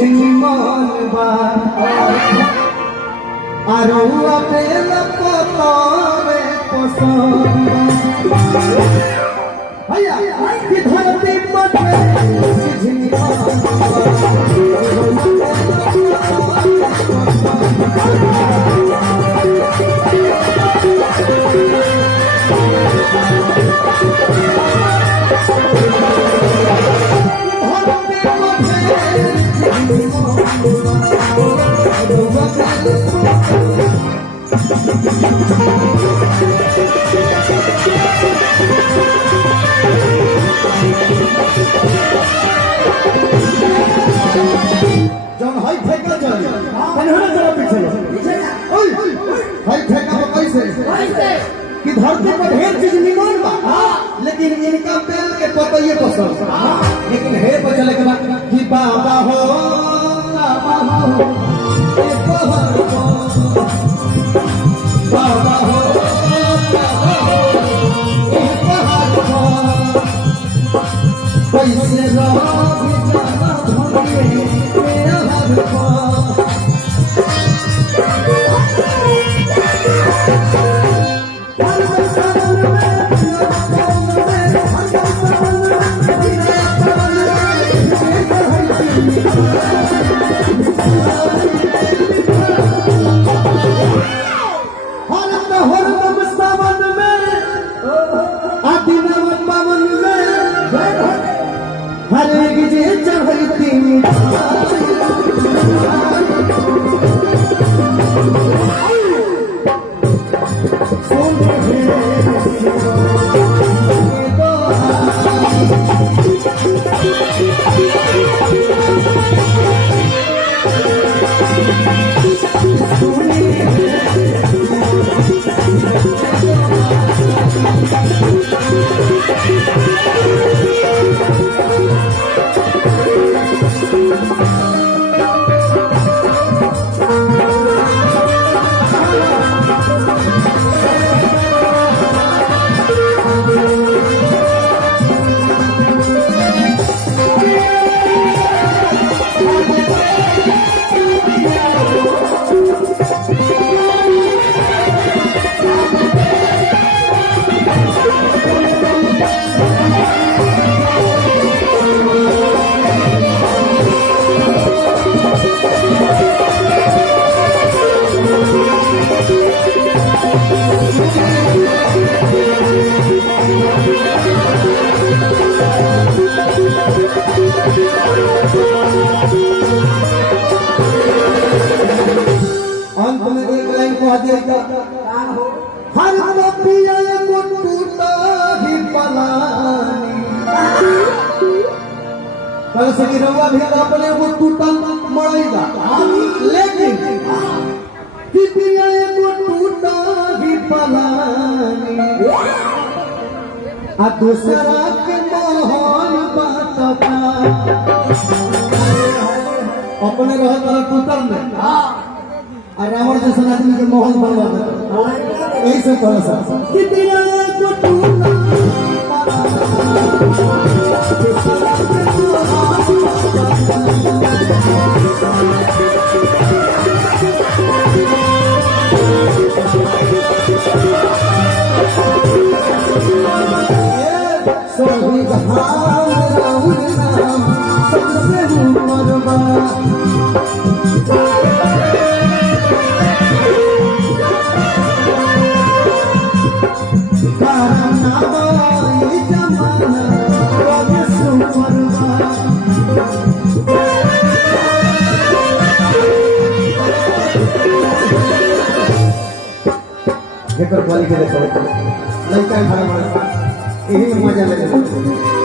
झिझिमान बा आरो अबेल पतावे पसंद भैया कि धरती पर झिझिमान जब हाई फेंका जाए कन्हैया जरा पीछे हाई फेंका कैसे कि धरती पर ढेर चीज निमान बा लेकिन इनका पेड़ के पतइये पसंद लेकिन हे पर चले के बाद कि बाबा हो बाबा हो बाबा हो कैसे हर पिया को टूटा ही पलानी कल से रवा भी अपने को टूटा मरेगा लेकिन कि पिया को टूटा ही पलानी आ दूसरा के मोहन बात अपने रह टूटल में रावण जैसा आदमी के मोहन बनवा देता यही सब थोड़ा सा क्वालिटी देखो लड़का खड़ा यही मजा ले